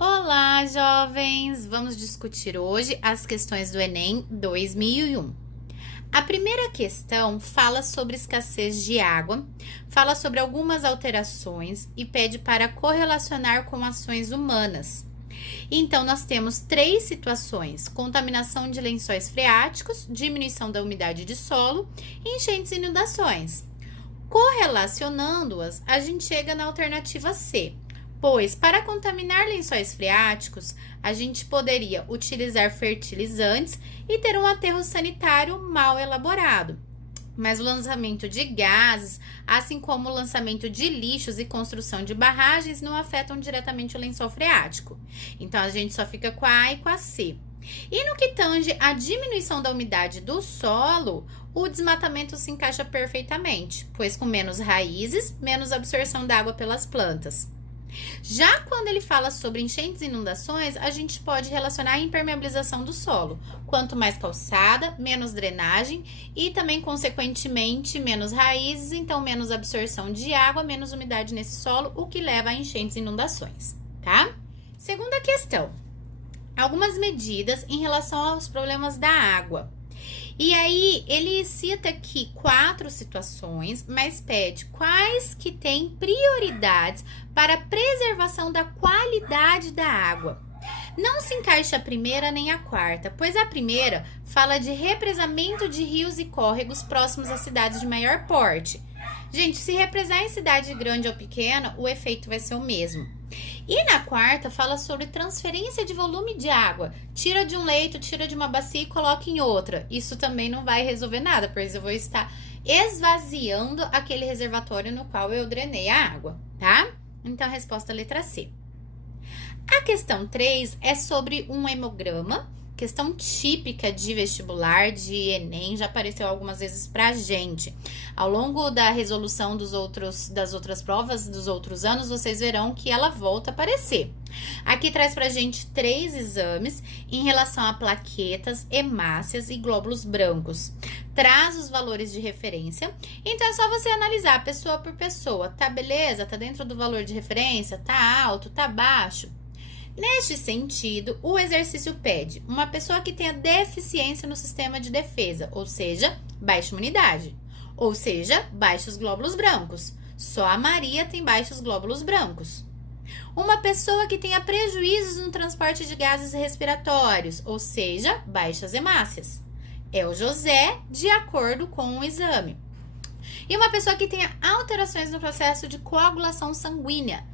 Olá, jovens! Vamos discutir hoje as questões do Enem 2001. A primeira questão fala sobre escassez de água, fala sobre algumas alterações e pede para correlacionar com ações humanas. Então, nós temos três situações: contaminação de lençóis freáticos, diminuição da umidade de solo, enchentes e inundações. Correlacionando-as, a gente chega na alternativa C. Pois, para contaminar lençóis freáticos, a gente poderia utilizar fertilizantes e ter um aterro sanitário mal elaborado. Mas o lançamento de gases, assim como o lançamento de lixos e construção de barragens, não afetam diretamente o lençol freático. Então, a gente só fica com a A e com a C. E no que tange a diminuição da umidade do solo, o desmatamento se encaixa perfeitamente, pois com menos raízes, menos absorção da água pelas plantas. Já quando ele fala sobre enchentes e inundações, a gente pode relacionar a impermeabilização do solo. Quanto mais calçada, menos drenagem e também, consequentemente, menos raízes, então menos absorção de água, menos umidade nesse solo, o que leva a enchentes e inundações, tá? Segunda questão. Algumas medidas em relação aos problemas da água. E aí, ele cita aqui 4 situações, mas pede quais que têm prioridades para a preservação da qualidade da água. Não se encaixa a primeira nem a quarta, pois a primeira fala de represamento de rios e córregos próximos às cidades de maior porte. Gente, se represar em cidade grande ou pequena, o efeito vai ser o mesmo. E na quarta, fala sobre transferência de volume de água. Tira de um leito, tira de uma bacia e coloca em outra. Isso também não vai resolver nada, pois eu vou estar esvaziando aquele reservatório no qual eu drenei a água, tá? Então, a resposta é a letra C. A questão 3 é sobre um hemograma. Questão típica de vestibular, de Enem, já apareceu algumas vezes pra gente. Ao longo da resolução das outras provas dos outros anos, vocês verão que ela volta a aparecer. Aqui traz pra gente 3 exames em relação a plaquetas, hemácias e glóbulos brancos. Traz os valores de referência, então é só você analisar pessoa por pessoa. Tá beleza? Tá dentro do valor de referência? Tá alto? Tá baixo? Neste sentido, o exercício pede uma pessoa que tenha deficiência no sistema de defesa, ou seja, baixa imunidade, ou seja, baixos glóbulos brancos. Só a Maria tem baixos glóbulos brancos. Uma pessoa que tenha prejuízos no transporte de gases respiratórios, ou seja, baixas hemácias. É o José, de acordo com o exame. E uma pessoa que tenha alterações no processo de coagulação sanguínea.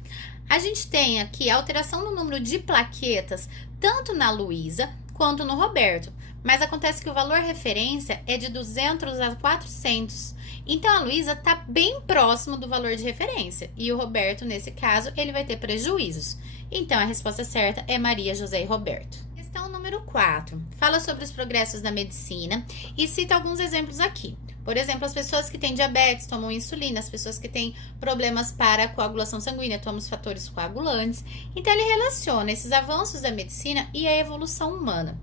A gente tem aqui alteração no número de plaquetas, tanto na Luísa quanto no Roberto. Mas acontece que o valor referência é de 200 a 400. Então, a Luísa está bem próximo do valor de referência. E o Roberto, nesse caso, ele vai ter prejuízos. Então, a resposta certa é Maria, José e Roberto. Questão número 4. Fala sobre os progressos da medicina e cita alguns exemplos aqui. Por exemplo, as pessoas que têm diabetes tomam insulina, as pessoas que têm problemas para coagulação sanguínea tomam os fatores coagulantes. Então, ele relaciona esses avanços da medicina e a evolução humana.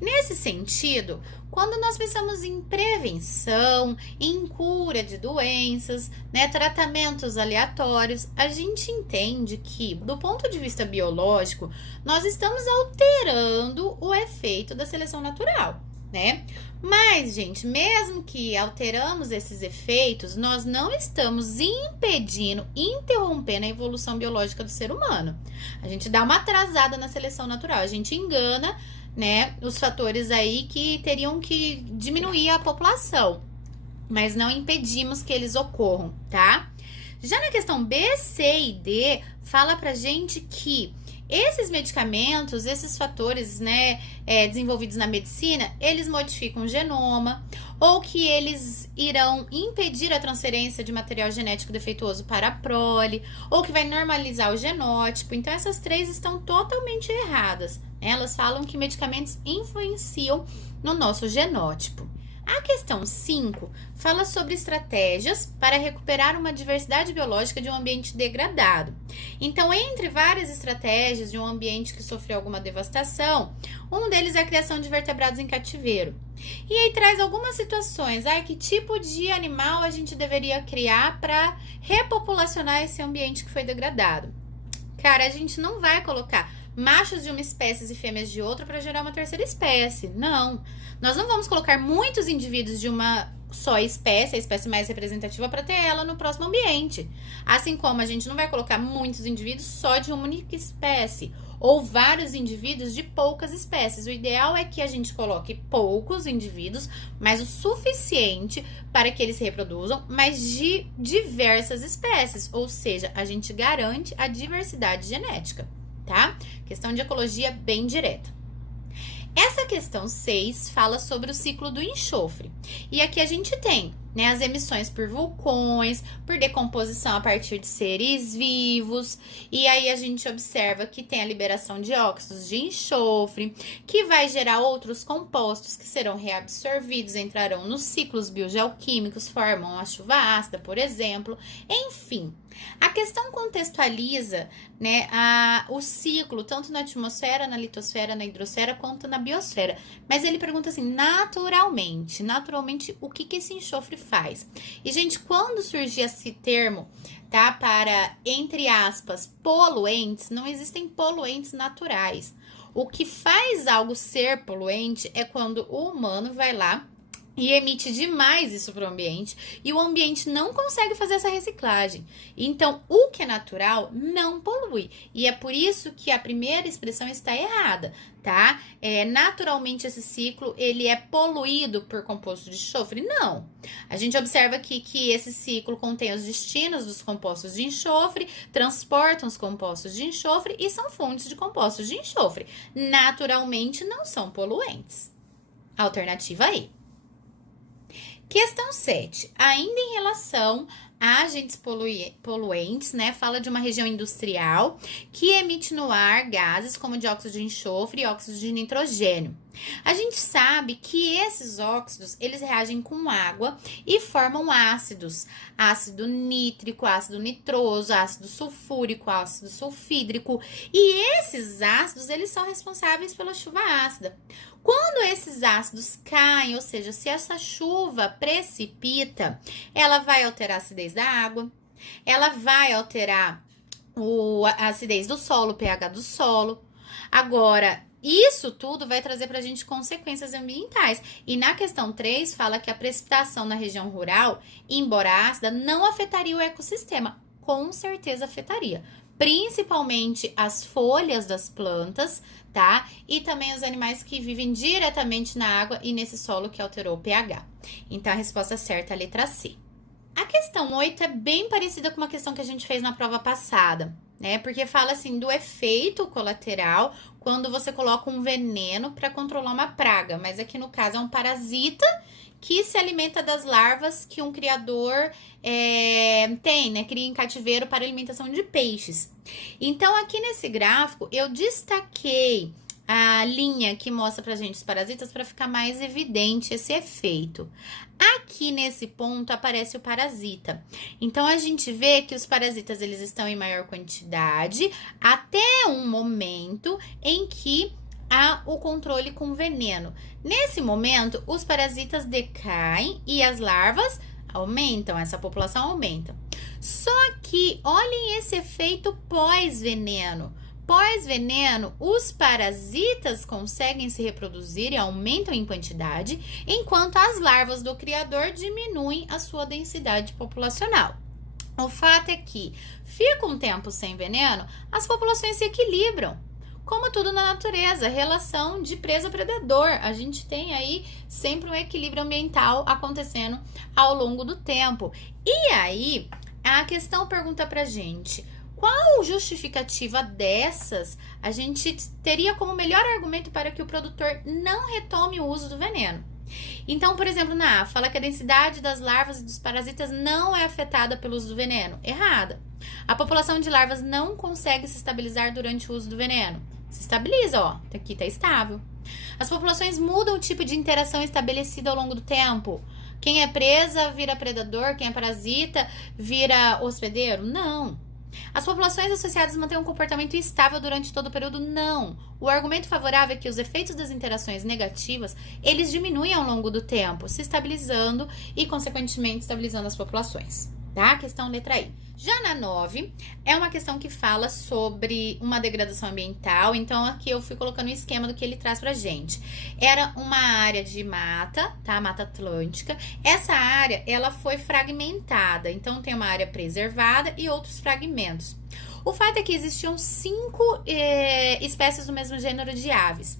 Nesse sentido, quando nós pensamos em prevenção, em cura de doenças, tratamentos aleatórios, a gente entende que, do ponto de vista biológico, nós estamos alterando o efeito da seleção natural, Mas, gente, mesmo que alteramos esses efeitos, nós não estamos impedindo, interrompendo a evolução biológica do ser humano. A gente dá uma atrasada na seleção natural, a gente engana, os fatores aí que teriam que diminuir a população, mas não impedimos que eles ocorram, tá? Já na questão B, C e D, fala pra gente que esses medicamentos, esses fatores, desenvolvidos na medicina, eles modificam o genoma, ou que eles irão impedir a transferência de material genético defeituoso para a prole, ou que vai normalizar o genótipo. Então, essas 3 estão totalmente erradas. Elas falam que medicamentos influenciam no nosso genótipo. A questão 5 fala sobre estratégias para recuperar uma diversidade biológica de um ambiente degradado. Então, entre várias estratégias de um ambiente que sofreu alguma devastação, um deles é a criação de vertebrados em cativeiro. E aí traz algumas situações. Que tipo de animal a gente deveria criar para repopulacionar esse ambiente que foi degradado? Cara, a gente não vai colocar machos de uma espécie e fêmeas de outra para gerar uma terceira espécie. Não. Nós não vamos colocar muitos indivíduos de uma só espécie, a espécie mais representativa, para ter ela no próximo ambiente. Assim como a gente não vai colocar muitos indivíduos só de uma única espécie, ou vários indivíduos de poucas espécies. O ideal é que a gente coloque poucos indivíduos, mas o suficiente para que eles se reproduzam, mas de diversas espécies, ou seja, a gente garante a diversidade genética, tá? Questão de ecologia bem direta. Essa questão 6 fala sobre o ciclo do enxofre. E aqui a gente tem, né, as emissões por vulcões, por decomposição a partir de seres vivos. E aí a gente observa que tem a liberação de óxidos de enxofre, que vai gerar outros compostos que serão reabsorvidos, entrarão nos ciclos biogeoquímicos, formam a chuva ácida, por exemplo. Enfim, a questão contextualiza, né, o ciclo, tanto na atmosfera, na litosfera, na hidrosfera, quanto na biosfera. Mas ele pergunta assim, naturalmente, o que esse enxofre faz? E, gente, quando surgiu esse termo, tá, para, entre aspas, poluentes, não existem poluentes naturais. O que faz algo ser poluente é quando o humano vai lá e emite demais isso para o ambiente e o ambiente não consegue fazer essa reciclagem. Então, o que é natural não polui. E é por isso que a primeira expressão está errada, tá? Naturalmente, esse ciclo, ele é poluído por composto de enxofre? Não. A gente observa aqui que esse ciclo contém os destinos dos compostos de enxofre, transportam os compostos de enxofre e são fontes de compostos de enxofre. Naturalmente, não são poluentes. Alternativa E. Questão 7. Ainda em relação a agentes poluentes, né? Fala de uma região industrial que emite no ar gases como dióxido de enxofre e óxido de nitrogênio. A gente sabe que esses óxidos, eles reagem com água e formam ácidos. Ácido nítrico, ácido nitroso, ácido sulfúrico, ácido sulfídrico. E esses ácidos, eles são responsáveis pela chuva ácida. Quando esses ácidos caem, ou seja, se essa chuva precipita, ela vai alterar a acidez da água, ela vai alterar a acidez do solo, o pH do solo. Agora, isso tudo vai trazer para a gente consequências ambientais. E na questão 3, fala que a precipitação na região rural, embora ácida, não afetaria o ecossistema. Com certeza afetaria. Principalmente as folhas das plantas, tá? E também os animais que vivem diretamente na água e nesse solo que alterou o pH. Então, a resposta certa é a letra C. A questão 8 é bem parecida com uma questão que a gente fez na prova passada, né? Porque fala assim do efeito colateral quando você coloca um veneno para controlar uma praga. Mas aqui no caso é um parasita que se alimenta das larvas que um criador tem, né? Cria em cativeiro para alimentação de peixes. Então, aqui nesse gráfico, eu destaquei a linha que mostra pra gente os parasitas para ficar mais evidente esse efeito. Aqui nesse ponto aparece o parasita. Então, a gente vê que os parasitas eles estão em maior quantidade até um momento em que há o controle com veneno. Nesse momento, os parasitas decaem e as larvas aumentam, essa população aumenta. Só que, olhem esse efeito pós-veneno. Pós-veneno, os parasitas conseguem se reproduzir e aumentam em quantidade, enquanto as larvas do criador diminuem a sua densidade populacional. O fato é que, fica um tempo sem veneno, as populações se equilibram. Como tudo na natureza, relação de presa-predador. A gente tem aí sempre um equilíbrio ambiental acontecendo ao longo do tempo. E aí, a questão pergunta pra gente, qual justificativa dessas a gente teria como melhor argumento para que o produtor não retome o uso do veneno? Então, por exemplo, na A, fala que a densidade das larvas e dos parasitas não é afetada pelo uso do veneno. Errada. A população de larvas não consegue se estabilizar durante o uso do veneno. Se estabiliza, ó. Aqui tá estável. As populações mudam o tipo de interação estabelecida ao longo do tempo. Quem é presa vira predador, quem é parasita vira hospedeiro? Não. As populações associadas mantêm um comportamento estável durante todo o período? Não. O argumento favorável é que os efeitos das interações negativas, eles diminuem ao longo do tempo, se estabilizando e, consequentemente, estabilizando as populações. tá? Questão letra I. Já na 9, é uma questão que fala sobre uma degradação ambiental, então aqui eu fui colocando o esquema do que ele traz pra gente. Era uma área de mata, tá? Mata Atlântica. Essa área, ela foi fragmentada, então tem uma área preservada e outros fragmentos. O fato é que existiam 5 espécies do mesmo gênero de aves.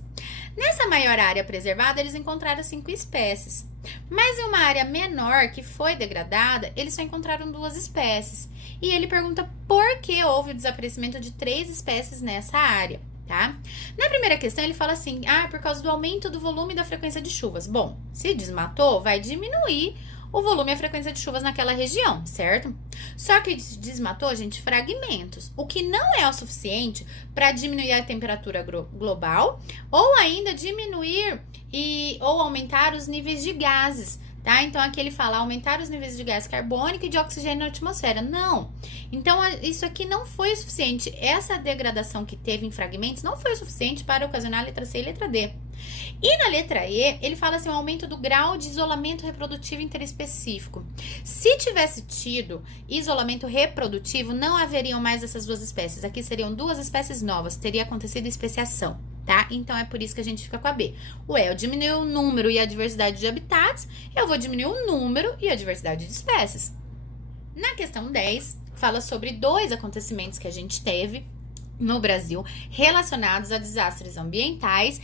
Nessa maior área preservada, eles encontraram 5 espécies. Mas em uma área menor que foi degradada, eles só encontraram 2 espécies. E ele pergunta por que houve o desaparecimento de 3 espécies nessa área, tá? Na primeira questão, ele fala assim, por causa do aumento do volume e da frequência de chuvas. Bom, se desmatou, vai diminuir o volume e a frequência de chuvas naquela região, certo? Só que desmatou, gente, fragmentos, o que não é o suficiente para diminuir a temperatura global ou ainda diminuir ou aumentar os níveis de gases, tá? Então aqui ele fala aumentar os níveis de gás carbônico e de oxigênio na atmosfera. Não. Então isso aqui não foi o suficiente. Essa degradação que teve em fragmentos não foi o suficiente para ocasionar a letra C e a letra D. E na letra E, ele fala assim, um aumento do grau de isolamento reprodutivo interespecífico. Se tivesse tido isolamento reprodutivo, não haveriam mais essas 2 espécies. Aqui seriam 2 espécies novas, teria acontecido especiação, tá? Então é por isso que a gente fica com a B. Eu diminui o número e a diversidade de habitats, eu vou diminuir o número e a diversidade de espécies. Na questão 10, fala sobre 2 acontecimentos que a gente teve no Brasil, relacionados a desastres ambientais,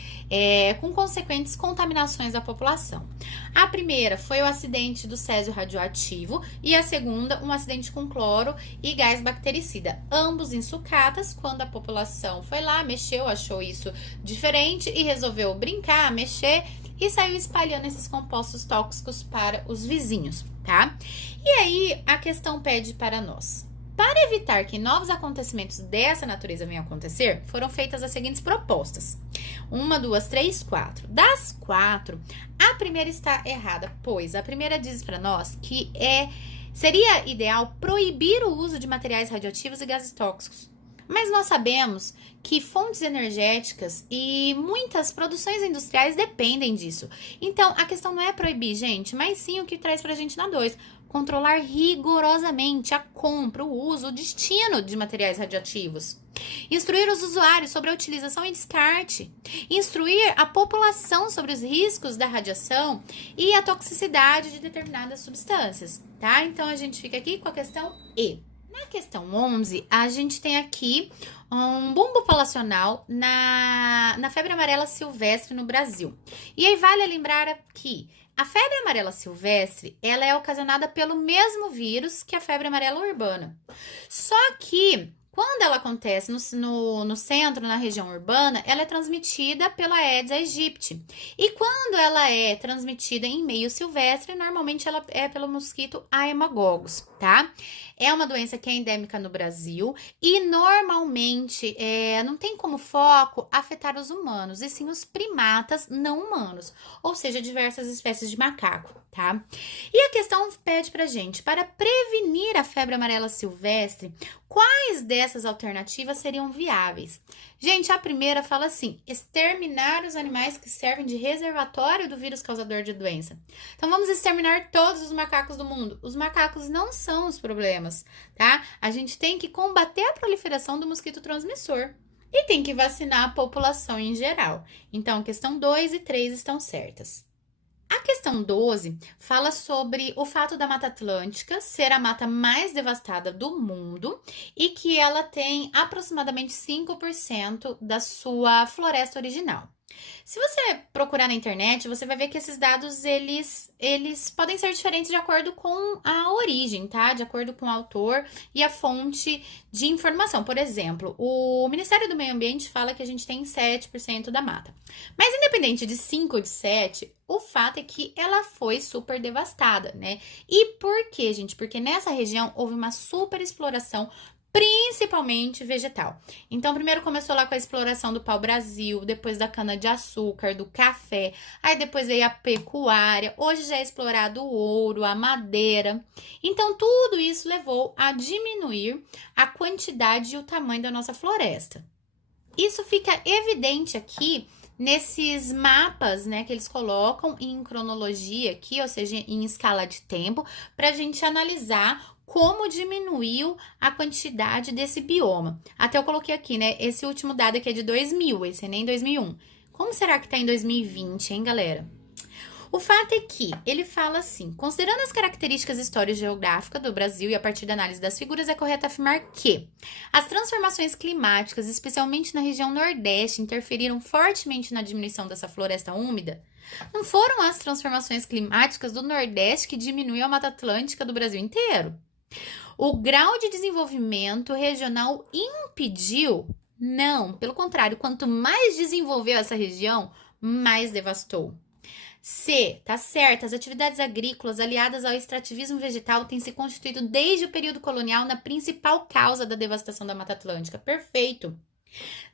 com consequentes contaminações da população. A primeira foi o acidente do césio radioativo e a segunda, um acidente com cloro e gás bactericida, ambos em sucatas, quando a população foi lá, mexeu, achou isso diferente e resolveu brincar, mexer e saiu espalhando esses compostos tóxicos para os vizinhos, tá? E aí, a questão pede para nós. Para evitar que novos acontecimentos dessa natureza venham a acontecer, foram feitas as seguintes propostas. 1, 2, 3, 4. Das 4, a primeira está errada, pois a primeira diz para nós que seria ideal proibir o uso de materiais radioativos e gases tóxicos. Mas nós sabemos que fontes energéticas e muitas produções industriais dependem disso. Então, a questão não é proibir, gente, mas sim o que traz pra gente na 2. Controlar rigorosamente a compra, o uso, o destino de materiais radioativos. Instruir os usuários sobre a utilização e descarte. Instruir a população sobre os riscos da radiação e a toxicidade de determinadas substâncias, tá? Então, a gente fica aqui com a questão E. Na questão 11, a gente tem aqui um boom populacional na febre amarela silvestre no Brasil. E aí vale lembrar que a febre amarela silvestre, ela é ocasionada pelo mesmo vírus que a febre amarela urbana. Só que quando ela acontece no centro, na região urbana, ela é transmitida pela Aedes aegypti. E quando ela é transmitida em meio silvestre, normalmente ela é pelo mosquito Haemococcus, tá? É uma doença que é endêmica no Brasil e normalmente não tem como foco afetar os humanos, e sim os primatas não humanos, ou seja, diversas espécies de macaco, tá? E a questão pede pra gente, para prevenir a febre amarela silvestre, quais dessas alternativas seriam viáveis? Gente, a primeira fala assim, exterminar os animais que servem de reservatório do vírus causador de doença. Então, vamos exterminar todos os macacos do mundo. Os macacos não são os problemas, tá? A gente tem que combater a proliferação do mosquito transmissor. E tem que vacinar a população em geral. Então, questão 2 e 3 estão certas. A questão 12 fala sobre o fato da Mata Atlântica ser a mata mais devastada do mundo e que ela tem aproximadamente 5% da sua floresta original. Se você procurar na internet, você vai ver que esses dados, eles podem ser diferentes de acordo com a origem, tá? De acordo com o autor e a fonte de informação. Por exemplo, o Ministério do Meio Ambiente fala que a gente tem 7% da mata. Mas independente de 5 ou de 7, o fato é que ela foi super devastada, né? E por quê, gente? Porque nessa região houve uma super exploração, principalmente vegetal. Então, primeiro começou lá com a exploração do pau-brasil, depois da cana-de-açúcar, do café, aí depois veio a pecuária, hoje já é explorado o ouro, a madeira. Então, tudo isso levou a diminuir a quantidade e o tamanho da nossa floresta. Isso fica evidente aqui nesses mapas, né, que eles colocam em cronologia aqui, ou seja, em escala de tempo, para a gente analisar como diminuiu a quantidade desse bioma. Até eu coloquei aqui, né? Esse último dado aqui é de 2000, esse é nem 2001. Como será que tá em 2020, hein, galera? O fato é que ele fala assim: considerando as características histórico-geográficas do Brasil e a partir da análise das figuras, é correto afirmar que as transformações climáticas, especialmente na região Nordeste, interferiram fortemente na diminuição dessa floresta úmida. Não foram as transformações climáticas do Nordeste que diminuíram a Mata Atlântica do Brasil inteiro. O grau de desenvolvimento regional impediu? Não, pelo contrário, quanto mais desenvolveu essa região, mais devastou. C, tá certo, as atividades agrícolas aliadas ao extrativismo vegetal têm se constituído desde o período colonial na principal causa da devastação da Mata Atlântica. Perfeito.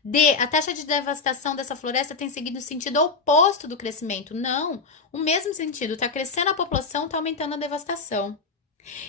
D, a taxa de devastação dessa floresta tem seguido o sentido oposto do crescimento. Não, o mesmo sentido, tá crescendo a população, tá aumentando a devastação.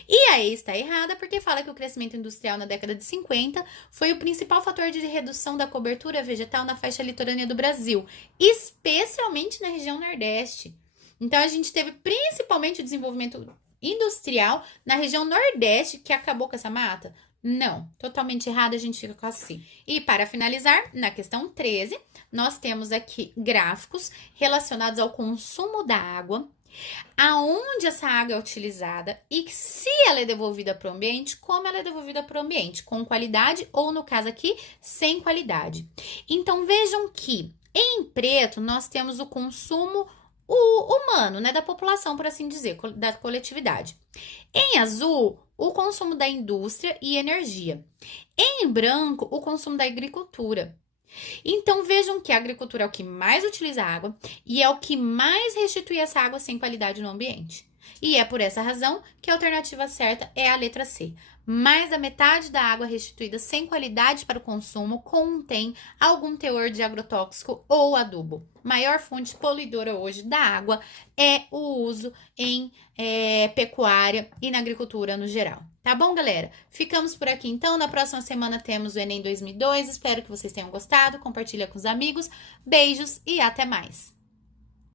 E aí está errada porque fala que o crescimento industrial na década de 50 foi o principal fator de redução da cobertura vegetal na faixa litorânea do Brasil, especialmente na região Nordeste. Então a gente teve principalmente o desenvolvimento industrial na região Nordeste que acabou com essa mata? Não, totalmente errado, a gente fica com assim. E para finalizar, na questão 13, nós temos aqui gráficos relacionados ao consumo da água, aonde essa água é utilizada e se ela é devolvida para o ambiente, como ela é devolvida para o ambiente, com qualidade ou, no caso aqui, sem qualidade. Então, vejam que em preto nós temos o consumo humano, né, da população, por assim dizer, da coletividade. Em azul, o consumo da indústria e energia. Em branco, o consumo da agricultura. Então, vejam que a agricultura é o que mais utiliza água e é o que mais restitui essa água sem qualidade no ambiente. E é por essa razão que a alternativa certa é a letra C. Mais da metade da água restituída sem qualidade para o consumo contém algum teor de agrotóxico ou adubo. Maior fonte poluidora hoje da água é o uso em pecuária e na agricultura no geral. Tá bom, galera? Ficamos por aqui então. Na próxima semana temos o Enem 2002. Espero que vocês tenham gostado. Compartilha com os amigos. Beijos e até mais!